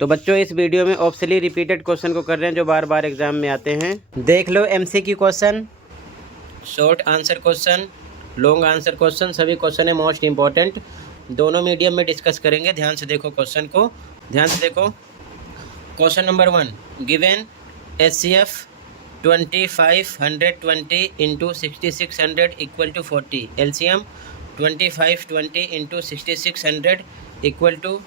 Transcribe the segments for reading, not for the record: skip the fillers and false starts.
तो बच्चों इस वीडियो में ऑप्शनली रिपीटेड क्वेश्चन को कर रहे हैं जो बार बार एग्जाम में आते हैं। देख लो MCQ question, short answer question, long answer question, सभी क्वेश्चन है मोस्ट इंपॉर्टेंट। दोनों मीडियम में डिस्कस करेंगे। ध्यान से देखो क्वेश्चन को, ध्यान से देखो। Question number 1, given HCF 2520 into 6600 equal to 40। LCM 2520 into 6600 equal to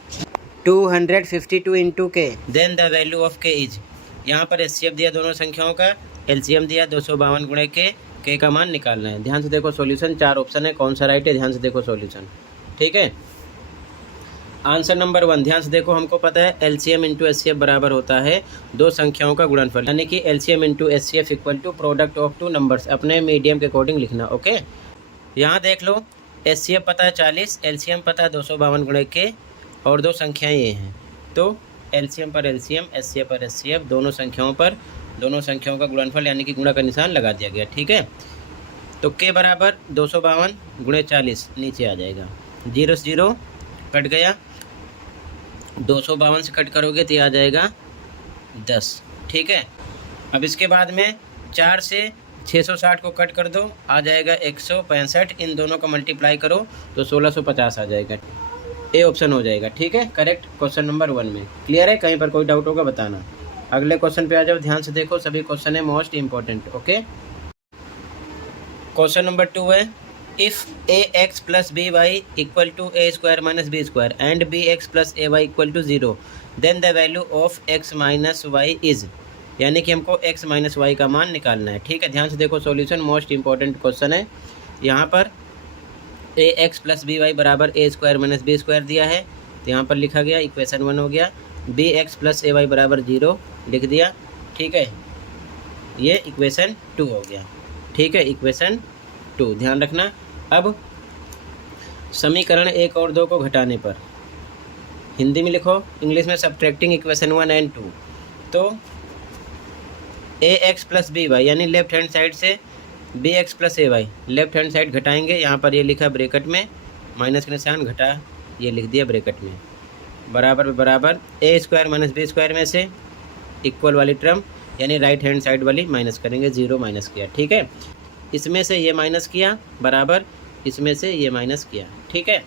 252 into K. Then the value of K is. यहाँ पर HCF दिया दोनों संख्याओं का, LCM दिया 252 गुणे के का मान निकालना है। ध्यान से देखो सॉल्यूशन, 4 ऑप्शन है, कौन सा राइट है, ध्यान से देखो सॉल्यूशन। ठीक है, आंसर नंबर 1, ध्यान से देखो। हमको पता है LCM इंटू HCF बराबर होता है दो संख्याओं का गुणनफल, यानी कि LCM into HCF equal to product of two numbers. अपने मीडियम के अकॉर्डिंग लिखना। ओके, यहाँ देख लो HCF पता है 40, LCM पता है 252 गुणे के, और दो संख्याएं ये हैं। तो LCM पर LCM, HCF पर HCF, दोनों संख्याओं का गुणनफल यानी कि गुणा का निशान लगा दिया गया। ठीक है, तो के बराबर 252 गुणे 40 नीचे आ जाएगा, 0 से 0 कट गया, 252 से कट करोगे तो ये आ जाएगा 10। ठीक है, अब इसके बाद में 4 से 660 को कट कर दो, आ जाएगा 165। इन दोनों का मल्टीप्लाई करो तो 1650 आ जाएगा। ए ऑप्शन हो जाएगा। ठीक है, करेक्ट क्वेश्चन नंबर 1 में। क्लियर है? कहीं पर कोई डाउट होगा बताना। अगले क्वेश्चन पे आ जाओ। ध्यान से देखो, सभी क्वेश्चन है most important. Okay, question number 2 है, if ax plus B Y equal to A square minus B square and B X plus A Y equal to 0 then the value of x minus Y is. यानी कि हमको x minus Y का मान निकालना है। ठीक है, ध्यान से देखो सॉल्यूशन, मोस्ट इंपॉर्टेंट क्वेश्चन है। यहाँ पर ax प्लस बी वाई बराबर A square minus B square दिया है, तो यहाँ पर लिखा गया इक्वेशन 1 हो गया। B X plus A Y बराबर 0 लिख दिया। ठीक है, ये इक्वेशन 2 हो गया। ठीक है, इक्वेशन 2 ध्यान रखना। अब समीकरण 1 और 2 को घटाने पर हिंदी में लिखो, इंग्लिश में सब्ट्रैक्टिंग इक्वेशन 1 एंड 2। तो ax प्लस बी वाई यानी लेफ्ट हैंड साइड से B X plus A Y left hand side घटाएंगे। यहाँ पर ये लिखा ब्रैकेट में, माइनस का निशान, घटा ये लिख दिया ब्रैकेट में, बराबर बराबर A square minus B square में से इक्वल वाली टर्म यानी राइट हैंड साइड वाली माइनस करेंगे, 0 माइनस किया। ठीक है, इसमें से ये माइनस किया, बराबर इसमें से ये माइनस किया। ठीक है,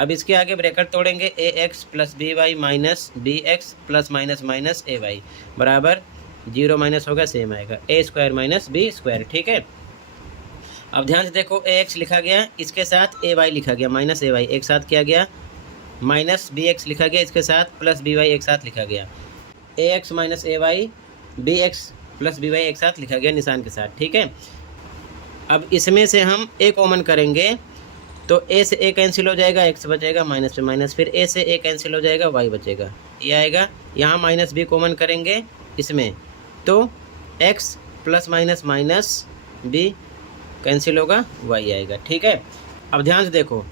अब इसके आगे ब्रैकेट तोड़ेंगे, A X plus B Y minus B X plus minus minus A Y बराबर 0 माइनस होगा, सेम आएगा, A square minus B square. ठीक है, अब ध्यान से देखो, ए एक्स लिखा गया, इसके साथ ए वाई लिखा गया, माइनस ए वाई एक साथ किया गया, माइनस बी एक्स लिखा गया, इसके साथ प्लस बी वाई एक साथ लिखा गया, A X minus A Y B X plus B Y एक साथ लिखा गया निशान के साथ। ठीक है, अब इसमें से हम ए कॉमन करेंगे तो ए से ए कैंसिल हो जाएगा, एक्स बचेगा, माइनस से माइनस, फिर ए से ए कैंसिल हो जाएगा, वाई बचेगा, ये आएगा। यहाँ माइनस बी कॉमन करेंगे इसमें तो X plus minus minus B cancel होगा, वाई आएगा। ठीक है, अब ध्यान से देखो,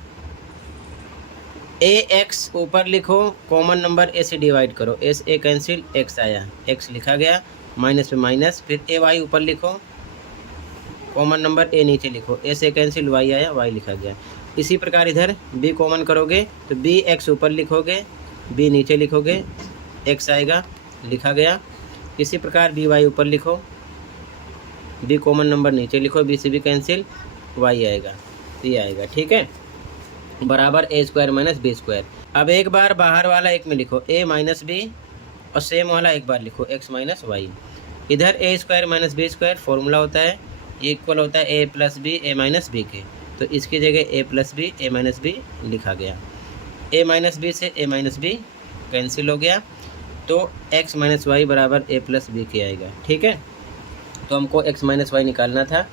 ए एक्स ऊपर लिखो, कॉमन नंबर ए से डिवाइड करो, ए से ए कैंसिल, एक्स आया, एक्स लिखा गया, माइनस पे माइनस, फिर ए वाई ऊपर लिखो, कॉमन नंबर ए नीचे लिखो, ए से कैंसिल, वाई आया, वाई लिखा गया। इसी प्रकार इधर बी कॉमन करोगे तो बी एक्स ऊपर लिखोगे, बी नीचे लिखोगे, एक्स आएगा, लिखा गया। इसी प्रकार बी वाई ऊपर लिखो, बी कॉमन नंबर नीचे लिखो, बी से बी कैंसिल, वाई आएगा, ये आएगा। ठीक है, बराबर A square minus B square. अब एक बार बाहर वाला एक में लिखो, ए माइनस बी, और सेम वाला एक बार लिखो, एक्स माइनस वाई। इधर A square minus B square formula होता है, ये इक्वल होता है A plus B A minus B के, तो इसकी जगह A plus B A minus B लिखा गया। ए माइनस बी से ए माइनस बी कैंसिल हो गया, तो एक्स माइनस वाई बराबर ए प्लस बी के आएगा। ठीक है, तो हमको एक्स माइनस वाई निकालना था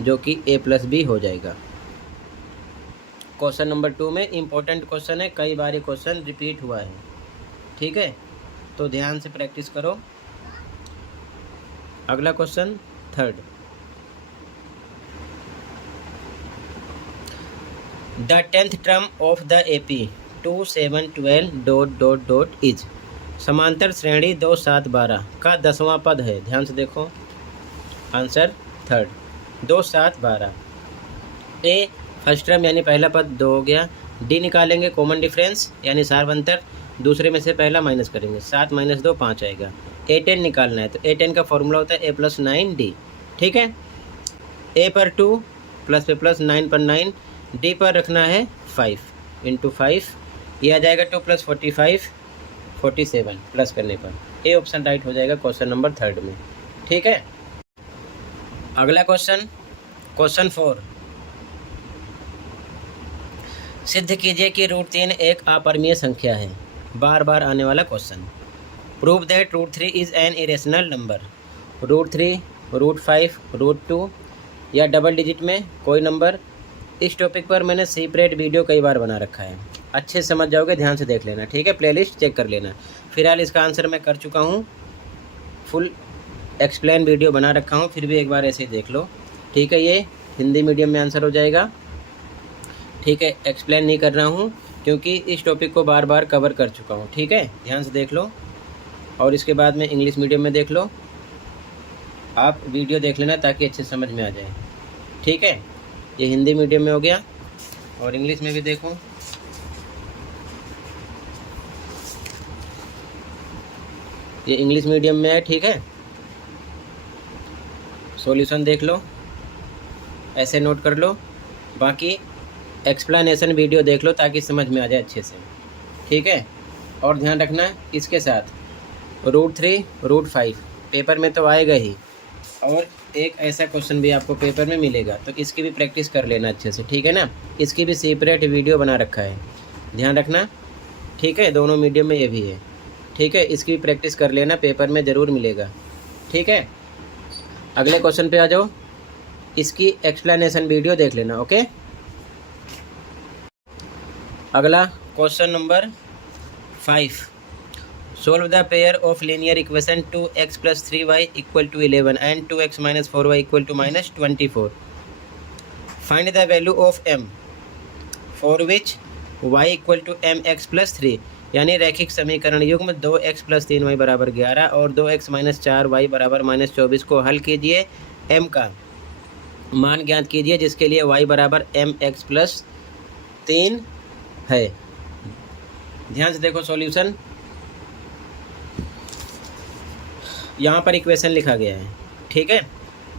जो कि ए प्लस बी हो जाएगा। क्वेश्चन नंबर 2 में इम्पोर्टेंट क्वेश्चन है, कई बार ये क्वेश्चन रिपीट हुआ है। ठीक है, तो ध्यान से प्रैक्टिस करो। अगला question 3rd, the 10th term of the AP 2 7 12 dot dot dot is. समांतर श्रेणी 2 7 12 का 10वां पद है। ध्यान से देखो, आंसर 3rd, 2 7 12। ए फर्स्ट टर्म यानी पहला पद 2 हो गया, डी निकालेंगे कॉमन डिफरेंस यानी सार्वंतर, दूसरे में से पहला माइनस करेंगे, 7 - 2 5 आएगा। A10 निकालना है तो A10 का फॉर्मूला होता है A + 9D। ठीक है, A पर 2 प्लस पे प्लस 9 पर 9, D पर रखना है 5 × 5, ये आ जाएगा 2 + 45 47 प्लस करने पर ए ऑप्शन राइट हो जाएगा क्वेश्चन नंबर 3 में। ठीक है, अगला क्वेश्चन, क्वेश्चन 4, सिद्ध कीजिए कि √3 एक अपरिमेय संख्या है। बार बार आने वाला question. Prove that √3 is an irrational number. √3, √5, √2 या डबल डिजिट में कोई नंबर। इस टॉपिक पर मैंने सेपरेट वीडियो कई बार बना रखा है, अच्छे से समझ जाओगे, ध्यान से देख लेना। ठीक है, प्लेलिस्ट चेक कर लेना। फिलहाल इसका आंसर मैं कर चुका हूँ, फुल एक्सप्लेन वीडियो बना रखा हूँ, फिर भी एक बार ऐसे ही देख लो। ठीक है, ये हिंदी मीडियम में आंसर हो जाएगा। ठीक है, एक्सप्लेन नहीं कर रहा हूँ क्योंकि इस टॉपिक को बार बार कवर कर चुका हूँ। ठीक है, ध्यान से देख लो, और इसके बाद में इंग्लिश मीडियम में देख लो। आप वीडियो देख लेना ताकि अच्छे समझ में आ जाए। ठीक है, ये हिंदी मीडियम में हो गया, और इंग्लिश में भी देखो। ये इंग्लिश मीडियम में है। ठीक है, सॉल्यूशन देख लो, ऐसे नोट कर लो, बाकी एक्सप्लेनेशन वीडियो देख लो ताकि समझ में आ जाए अच्छे से। ठीक है, और ध्यान रखना इसके साथ √3, √5 पेपर में तो आएगा ही, और एक ऐसा क्वेश्चन भी आपको पेपर में मिलेगा, तो इसकी भी प्रैक्टिस कर लेना अच्छे से। ठीक है ना, इसकी भी सेपरेट वीडियो बना रखा है, ध्यान रखना। ठीक है, दोनों मीडियम में ये भी है। ठीक है, इसकी भी प्रैक्टिस कर लेना, पेपर में ज़रूर मिलेगा। ठीक है, अगले क्वेश्चन पे आ जाओ, इसकी एक्सप्लेनेशन वीडियो देख लेना। ओके, अगला question number 5, solve the pair of linear equation 2x + 3y = 11 and 2x - 4y = -24। Find the value of m for which y = mx + 3। यानी रैखिक समीकरण युग्म 2x + 3y = 11 और 2x - 4y = -24 को हल कीजिए। m का मान ज्ञात कीजिए जिसके लिए y = mx + 3 है। ध्यान से देखो सॉल्यूशन, यहाँ पर इक्वेशन लिखा गया है। ठीक है,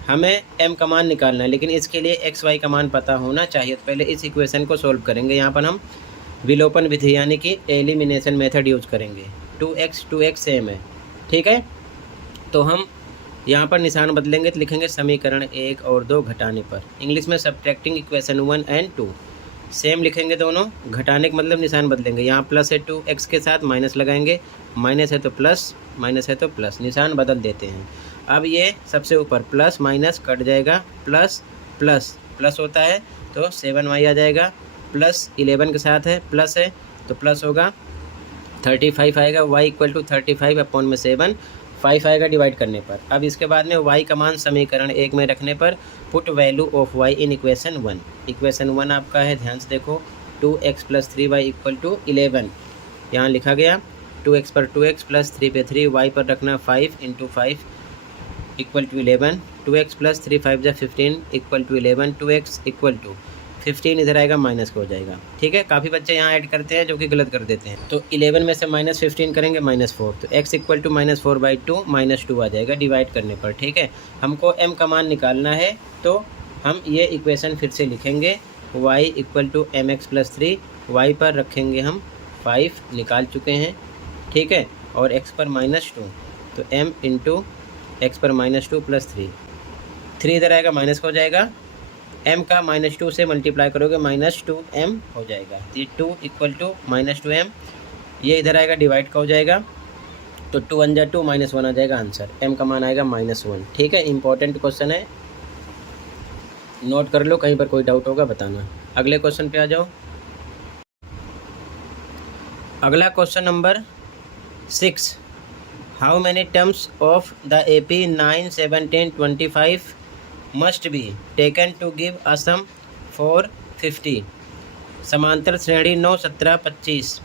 हमें m का मान निकालना है, लेकिन इसके लिए x y का मान पता होना चाहिए। तो पहले इस इक्वेशन को सॉल्व करेंगे। यहाँ पर हम विलोपन विधि यानी कि एलिमिनेशन मेथड यूज करेंगे। 2x सेम है। ठीक है, तो हम यहाँ पर निशान बदलेंगे तो लिखेंगे समीकरण 1 और 2 घटाने पर। इंग्लिश में सब्ट्रैक्टिंग इक्वेशन 1 एंड 2 सेम लिखेंगे दोनों। घटाने का मतलब निशान बदलेंगे, यहाँ प्लस है 2x के साथ माइनस लगाएंगे, माइनस है तो प्लस, माइनस है तो प्लस, निशान बदल देते हैं। अब ये सबसे ऊपर प्लस माइनस कट जाएगा, प्लस प्लस प्लस होता है तो 7y आ जाएगा, प्लस 11 के साथ है, प्लस है तो प्लस होगा 35 आएगा। y = 35/7 5 आएगा डिवाइड करने पर। अब इसके बाद में y का मान समीकरण 1 में रखने पर put value of y in equation 1। Equation 1 आपका है, ध्यान से देखो, 2x + 3y = 11। यहाँ लिखा गया 2x पर 2x + 3 पे 3, y पर रखना 5 × 5 = 11। 2x + 3 5 = 15 = 11। 2x = 15 इधर आएगा, माइनस का हो जाएगा। ठीक है, काफ़ी बच्चे यहाँ ऐड करते हैं जो कि गलत कर देते हैं। तो 11 में से -15 करेंगे -4, तो x = -4/2 -2 आ जाएगा डिवाइड करने पर। ठीक है, हमको m का मान निकालना है तो हम ये इक्वेशन फिर से लिखेंगे, y = mx + 3, y पर रखेंगे हम 5 निकाल चुके हैं। ठीक है, और x पर -2 तो m × x पर -2 + 3 इधर आएगा, माइनस का हो जाएगा। m का -2 से मल्टीप्लाई करोगे -2m हो जाएगा। ये 2 = -2m, ये इधर आएगा डिवाइड का हो जाएगा, तो 2 × 1 = 2 -1 आ जाएगा आंसर। m का मान आएगा -1। ठीक है, इंपॉर्टेंट क्वेश्चन है, नोट कर लो, कहीं पर कोई डाउट होगा बताना। अगले क्वेश्चन पे आ जाओ। अगला question number 6, how many terms of the AP 9, 17, 25 must be taken to give a sum for 50। समांतर श्रेणी 9, 17, 25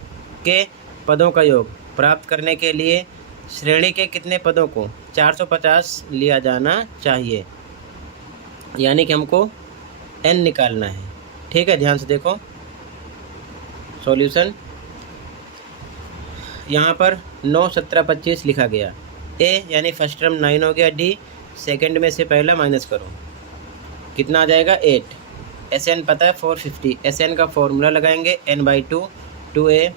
के पदों का योग प्राप्त करने के लिए श्रेणी के कितने पदों को 450 लिया जाना चाहिए। यानी कि हमको n निकालना है। ठीक है, ध्यान से देखो सॉल्यूशन, यहाँ पर 9, 17, 25 लिखा गया। ए यानी फर्स्ट टर्म 9 हो गया, डी सेकंड में से पहला माइनस करो, कितना आ जाएगा 8। एस एन पता है 450, एस एन का फॉर्मूला लगाएंगे n/2 2a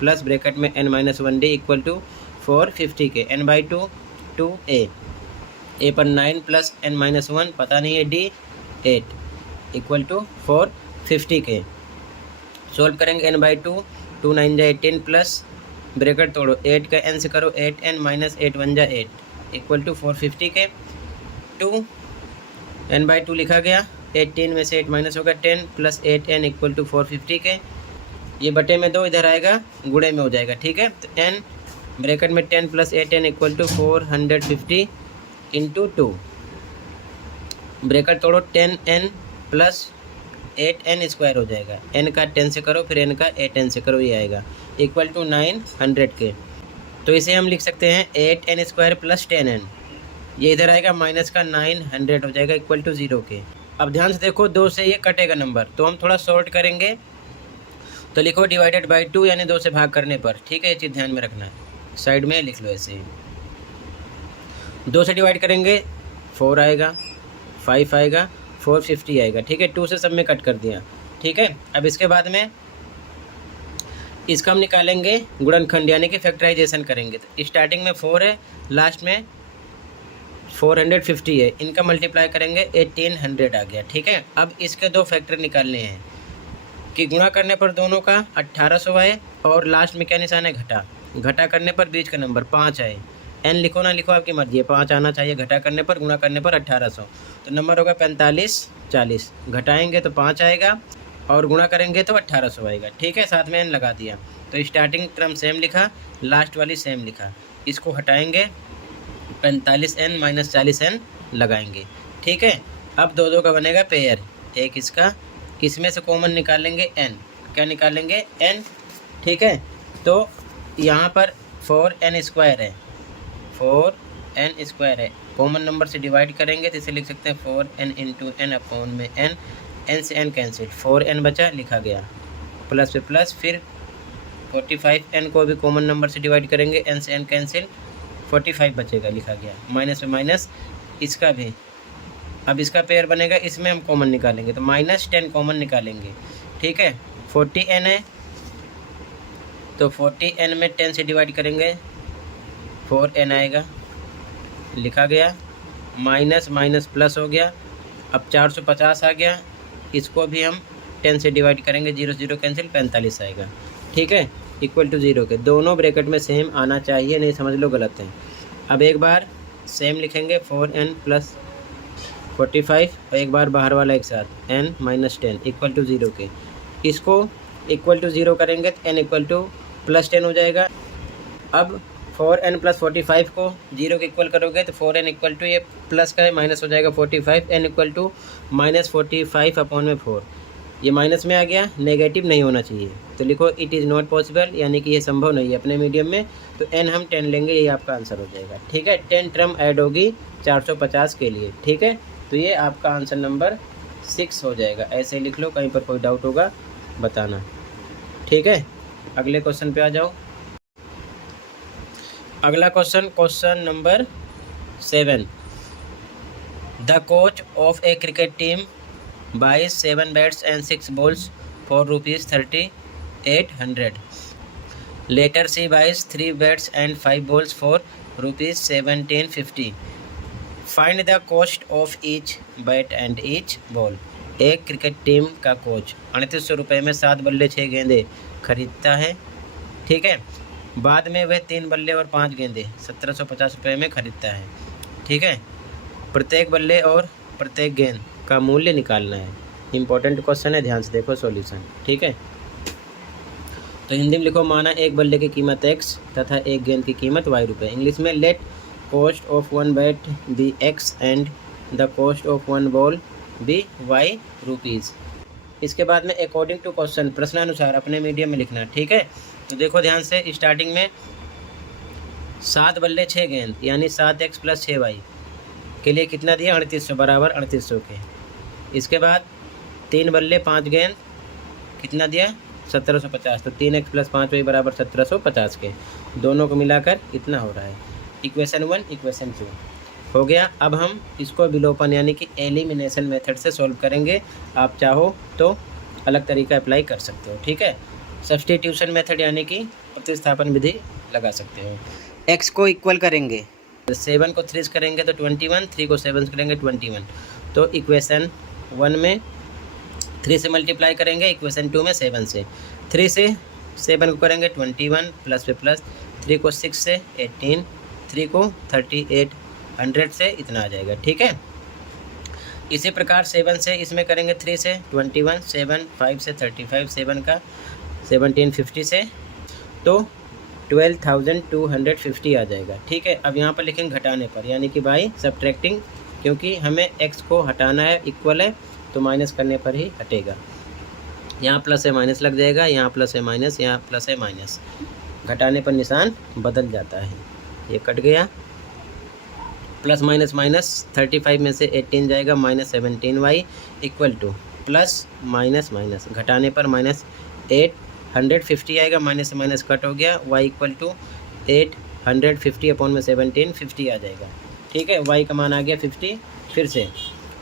प्लस ब्रैकेट में n-1d इक्वल टू 450 के n/2 2a, ए पर 9 प्लस n-1 पता नहीं है, डी 8 इक्वल टू 450 के। सोल्व करेंगे n/2 2 9 जा 18 प्लस ब्रैकेट तोड़ो 8 का n से करो 8n माइनस 8 1 जा 8 इक्वल टू 450 के। 2 n/2 लिखा गया, 18 में से 8 माइनस होगा 10 प्लस 8n इक्वल टू 450 के। ये बटे में 2 इधर आएगा, गुणे में हो जाएगा, ठीक है। तो n ब्रैकेट में 10 plus 8n equal to 450 into 2, bracket तोड़ो 10n प्लस 8n स्क्वायर हो जाएगा, n का 10 से करो फिर n का 8n से करो, ये आएगा इक्वल टू 900 के। तो इसे हम लिख सकते हैं 8n स्क्वायर प्लस 10n, ये इधर आएगा माइनस का 900 हो जाएगा इक्वल टू 0 के। अब ध्यान से देखो 2 से ये कटेगा नंबर, तो हम थोड़ा शॉर्ट करेंगे, तो लिखो डिवाइडेड बाई 2 यानी 2 से भाग करने पर, ठीक है। ये चीज़ ध्यान में रखना है, साइड में लिख लो ऐसे ही। 2 से डिवाइड करेंगे 4 आएगा, 5 आएगा, 450 आएगा, ठीक है। 2 से सब में कट कर दिया, ठीक है। अब इसके बाद में इसका हम निकालेंगे गुणनखंड यानी कि फैक्टराइजेशन करेंगे। तो स्टार्टिंग में 4 है, लास्ट में 450 है, इनका मल्टीप्लाई करेंगे 1800 आ गया, ठीक है। अब इसके 2 फैक्टर निकालने हैं कि गुणा करने पर दोनों का 1800 आए और लास्ट में क्या निशान है, घटा, घटा करने पर बीच का नंबर 5 आए। n लिखो ना लिखो आपकी मर्जी है, 5 आना चाहिए, घटा करने पर गुणा करने पर 1800, तो नंबर होगा 45 40, घटाएंगे तो 5 आएगा और गुणा करेंगे तो 1800 आएगा, ठीक है। साथ में n लगा दिया, तो स्टार्टिंग टर्म सेम लिखा, लास्ट वाली सेम लिखा, इसको हटाएंगे 45n माइनस 40n लगाएंगे, ठीक है। अब 2 का बनेगा पेयर, एक इसका, इसमें से कॉमन निकालेंगे n, क्या निकालेंगे n, ठीक है। तो यहाँ पर 4n स्क्वायर है, 4n स्क्वायर है, कॉमन नंबर से डिवाइड करेंगे तो इसे लिख सकते हैं 4n इंटू n अपॉन में n से n कैंसिल, 4n बचा, लिखा गया, प्लस पे प्लस, फिर 45n को भी कॉमन नंबर से डिवाइड करेंगे, n से n कैंसिल, 45 बचेगा, लिखा गया, माइनस पे माइनस, इसका भी। अब इसका पेयर बनेगा, इसमें हम कॉमन निकालेंगे तो -10 कॉमन निकालेंगे, ठीक है। 40n है तो 40n में 10 से डिवाइड करेंगे 4n आएगा, लिखा गया, माइनस माइनस प्लस हो गया। अब 450 आ गया, इसको भी हम 10 से डिवाइड करेंगे, 0 0 कैंसिल, 45 आएगा, ठीक है, इक्वल टू 0 के। दोनों ब्रैकेट में सेम आना चाहिए, नहीं समझ लो गलत है। अब एक बार सेम लिखेंगे 4n प्लस 45 और एक बार बाहर वाला एक साथ n माइनस 10 इक्वल टू 0 के। इसको इक्वल टू 0 करेंगे तो n इक्वल टू प्लस 10 हो जाएगा। अब 4n प्लस 45 को 0 के इक्वल करोगे तो 4n इक्वल टू, ये प्लस का है माइनस हो जाएगा 45, n इक्वल टू -45 अपॉन में 4, ये माइनस में आ गया, नेगेटिव नहीं होना चाहिए, तो लिखो इट इज़ नॉट पॉसिबल, यानी कि ये संभव नहीं है अपने मीडियम में, तो n हम 10 लेंगे, यही आपका आंसर हो जाएगा, ठीक है। 10 टर्म ऐड होगी 450 के लिए, ठीक है। तो ये आपका आंसर नंबर 6 हो जाएगा, ऐसे ही लिख लो, कहीं पर कोई डाउट होगा बताना, ठीक है। अगले क्वेश्चन पे आ जाओ। अगला question number 7, the coach of A cricket team buys 7 bats and 6 balls for rupees 3800. Later she buys 3 bats and 5 balls for rupees 1750. Find the cost of each bat and each ball. एक cricket team का coach 3800 रुपये में 7 बल्ले 6 गेंदे खरीदता है, ठीक है। बाद में वह 3 बल्ले और 5 गेंदे 1750 रुपये में खरीदता है, ठीक है। प्रत्येक बल्ले और प्रत्येक गेंद का मूल्य निकालना है। इंपॉर्टेंट क्वेश्चन है, ध्यान से देखो सॉल्यूशन, ठीक है। तो हिंदी में लिखो, माना एक बल्ले की कीमत x तथा एक गेंद की कीमत y रुपये। इंग्लिश में let cost of 1 bat be x and the cost of 1 ball be y rupees. इसके बाद में अकॉर्डिंग टू क्वेश्चन, प्रश्नानुसार अपने मीडियम में लिखना, ठीक है। तो देखो ध्यान से, स्टार्टिंग में 7 बल्ले 6 गेंद यानी 7x प्लस 6y के लिए कितना दिया, 3800 बराबर 3800 के। इसके बाद 3 बल्ले 5 गेंद कितना दिया, 1750, तो 3x प्लस 5y बराबर 1750 के। दोनों को मिलाकर इतना हो रहा है। इक्वेशन 1 इक्वेशन 2 हो गया। अब हम इसको विलोपन यानी कि एलिमिनेशन मेथड से सॉल्व करेंगे। आप चाहो तो अलग तरीका अप्लाई कर सकते हो, ठीक है। सब्स्टिट्यूशन मेथड यानी कि प्रतिस्थापन विधि लगा सकते हो। x को इक्वल करेंगे, 7 को 3 से करेंगे तो 21, 3 को 7 से करेंगे 21। तो इक्वेशन 1 में 3 से मल्टीप्लाई करेंगे, इक्वेशन 2 में 7 से। 3 से 7 को करेंगे 21 प्लस पे प्लस, 3 को 6 से 18, 3 को 38, 100 से इतना आ जाएगा, ठीक है। इसी प्रकार 7 से इसमें करेंगे 3 से 21, 7 5 से 35, 7 का 1750 से तो 12,250 आ जाएगा, ठीक है। अब यहाँ पर लिखेंगे घटाने पर यानी कि बाई सब्ट्रैक्टिंग, क्योंकि हमें x को हटाना है, इक्वल है तो माइनस करने पर ही हटेगा। यहाँ प्लस है माइनस लग जाएगा, यहाँ प्लस है माइनस, यहाँ प्लस है माइनस, घटाने पर निशान बदल जाता है। ये कट गया, प्लस माइनस माइनस, 35 में से 18 जाएगा, minus 17y equal two plus minus minus, घटाने पर माइनस 850 आएगा, माइनस से माइनस कट हो गया, y इक्वल टू 850 अपॉन में 17 50 आ जाएगा, ठीक है। y का मान आ गया 50। फिर से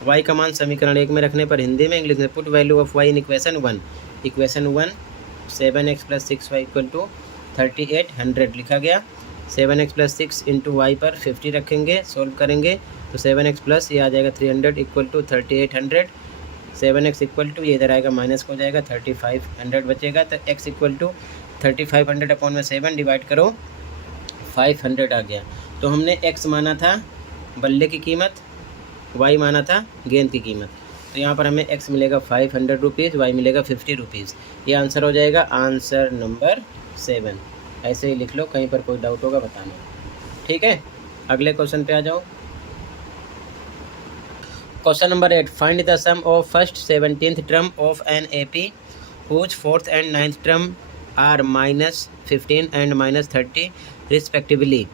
y का मान समीकरण 1 में रखने पर हिंदी में इंग्लिश में put value of y in equation 1। Equation 1 7x plus 6y equal to 3800 लिखा गया। 7x प्लस 6 इंटू वाई पर 50 रखेंगे, सोल्व करेंगे तो 7x प्लस ये आ जाएगा 300 equal to 3800। 7x equal to ये इधर आएगा माइनस हो जाएगा, 3500 बचेगा। तो x इक्वल टू 3500 अपॉन में 7 डिवाइड करो 500 आ गया। तो हमने x माना था बल्ले की कीमत, y माना था गेंद की कीमत। तो यहाँ पर हमें x मिलेगा 500 रुपीज़, y मिलेगा 50 रुपीज़। ये आंसर हो जाएगा आंसर नंबर 7। ऐसे ही लिख लो, कहीं पर कोई डाउट होगा बताना, ठीक है। अगले क्वेश्चन पे आ जाओ। Question number 8, find the sum of first 17th term of an AP whose 4th and 9th term are -15 and -30 respectively.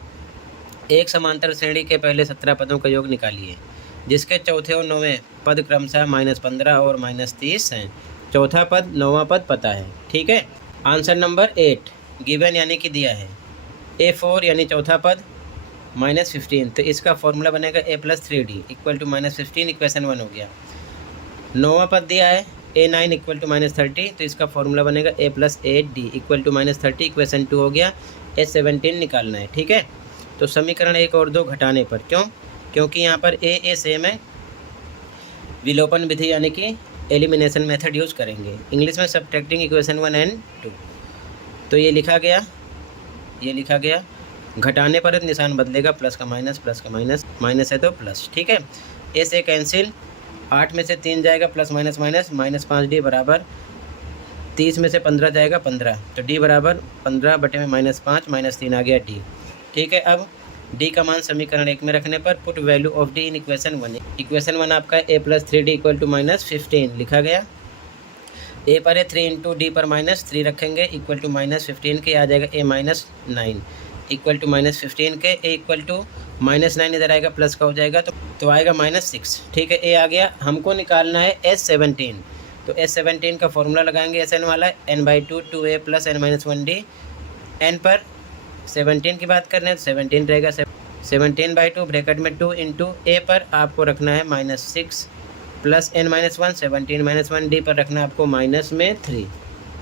एक समांतर श्रेणी के पहले 17 पदों का योग निकालिए जिसके चौथे और 9वें पद क्रमशः -15 और -30 हैं। चौथा पद 9वां पद पता है, ठीक है। आंसर नंबर 8 गिवन यानी कि दिया है। A4 यानी चौथा पद -15, तो इसका फॉर्मूला बनेगा a + 3d equal to -15, equation 1 हो गया। 9वां पद दिया है A9 इक्वल टू -30, तो इसका फॉर्मूला बनेगा a + 8d equal to -30, equation 2 हो गया। A17 निकालना है, ठीक है। तो समीकरण 1 और 2 घटाने पर, क्योंकि यहाँ पर a सेम है, विलोपन विधि यानी कि एलिमिनेशन मेथड यूज़ करेंगे। इंग्लिश में सब्ट्रैक्टिंग इक्वेशन 1 and 2। तो ये लिखा गया, घटाने पर निशान बदलेगा, प्लस का माइनस, प्लस का माइनस, माइनस है तो प्लस, ठीक है। ए से कैंसिल, 8 में से 3 जाएगा, प्लस माइनस माइनस, -5d बराबर 30 में से 15 जाएगा 15, तो d बराबर 15 बटे में -5 -3 आ गया d, ठीक है। अब d का मान समीकरण 1 में रखने पर put value of d in equation 1। Equation 1 आपका a + 3d इक्वल टू -15 लिखा गया। a पर है 3 इंटू डी पर -3 रखेंगे इक्वल टू -15 के आ जाएगा a -9 इक्वल टू -15 के a इक्वल टू -9 इधर आएगा, प्लस का हो जाएगा तो आएगा -6, ठीक है। a आ गया। हमको निकालना है S17, तो S17 का फॉर्मूला लगाएंगे Sn वाला, n/2 2a + n-1d। n पर 17 की बात कर रहे हैं तो 17 रहेगा, 17/2 ब्रैकेट में 2 इंटू a पर आपको रखना है -6 प्लस n-1, 17 -1 d पर रखना है आपको -3।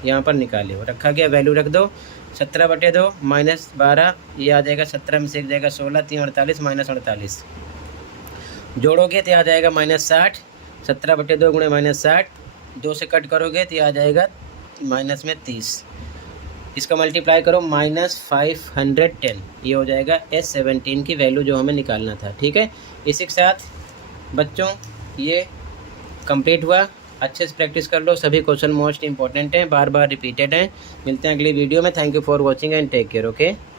यहाँ पर निकाले हो रखा गया, वैल्यू रख दो। 17/2 -12, ये आ जाएगा 17 में से 1 जाएगा 16, 3 48 -48, जोड़ोगे तो आ जाएगा -60। 17/2 गुणे -60, 2 से कट करोगे तो ये आ जाएगा -30। इसका मल्टीप्लाई करो -510, ये हो जाएगा S17 की वैल्यू जो हमें निकालना था, ठीक है। इसी के साथ बच्चों ये कंप्लीट हुआ। अच्छे से प्रैक्टिस कर लो, सभी क्वेश्चन मोस्ट इंपॉर्टेंट हैं, बार बार रिपीटेड हैं। मिलते हैं अगली वीडियो में। Thank you for watching and take care, okay.